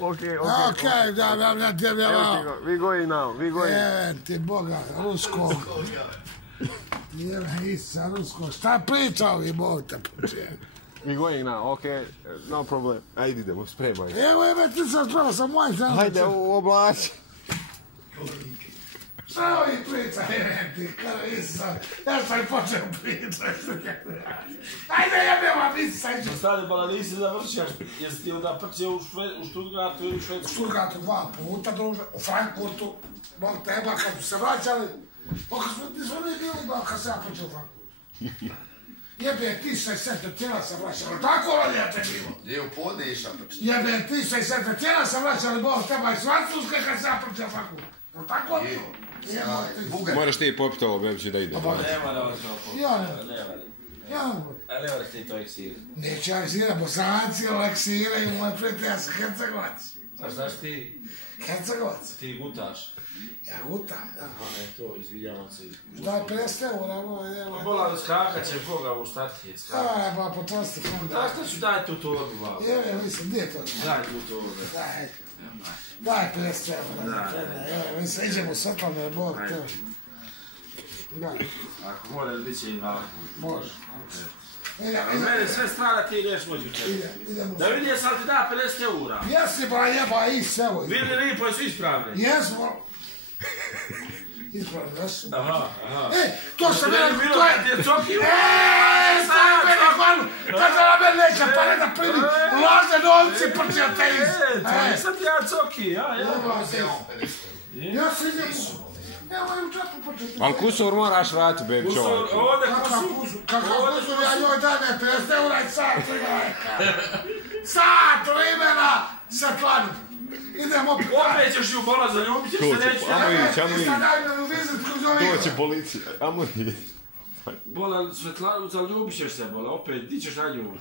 Okay. We going now. Ti Boga, Rusko. Isa, Rusko. Šta pričao vi, bojte početi? We going now, okay. No problem. Ajde idemo, spremaj. Evo ti sam spremao sa moj zemlji. Hajde, oblači. Šta ovi priča, ti, kada Isa? Ja sam i počeo pričati. Ajde, jebeva, Isa. Stani, bala, nisi završio. Jesi ti onda prčio u Stuttgartu ili u Švedsku? U Stuttgartu 2 puta, druže. U Frankfurtu. Bog teba, kad su se vraćali. Nismo mi bili, bol, kad se ja počeo u Frankfurtu. Jebe, ti se sete tijela se vraćali. Tako li je te bilo? Je u podne išao. Jebe, ti se sete tijela se vraćali, bol teba iz Francuske, kad se ja počeo u Frankfurtu. Tako li je? Moraš ti popiti ovo, bebći da ide. Nema da ovo ćemo popiti. Ja ne mogu. Ne moraš ti to iksir. Neću ja iksira, Bosanci, leksiraju, moj prijatelj, ja sam Hercegovac. A znaš ti? Hercegovac. Ti gutaš. Ja gutam, da. To, izvidjavam se. Daj 50 eura, evo. Bola, skakat će Boga u štati. Aj, pa potrosti fonda. Znaš šta ću, daj tu torbu, baba. Evo, mislim, gdje je to? Daj tu torbu. Daj 50 eura. Evo, mislim, idemo svetlane, Bog te. Daj. Ako more, bit će i malo. Može. Mene sve strana ti ideš moći u tebi. Da vidi jesam ti da 50 eura. Jesi ba jeba is, evo. Vidi lipo je svi ispravni. Jesmo. Ispravni, jesu. Aha. To se mene, bilo to je... kad je coki... Staj mene hvalu, kad se na mene neće pare da primi, laže novci prčio te iz. To nisam ti ja coki, ja. Ja se idem. Evo je u čapu početi. Ali kusur moraš vrati, bebći ovaj. Ovdje kusur. Kakav kusur, ja njoj dane 50 eura i sat vremena. Sat vremena Svetlanu. Idem opet. Opet ćeš ju bola, zaljubit ćeš se neću. Amo i. To će policija. Amo i. Bola, Svetlanu, zaljubit ćeš se, bola. Opet, di ćeš na nju?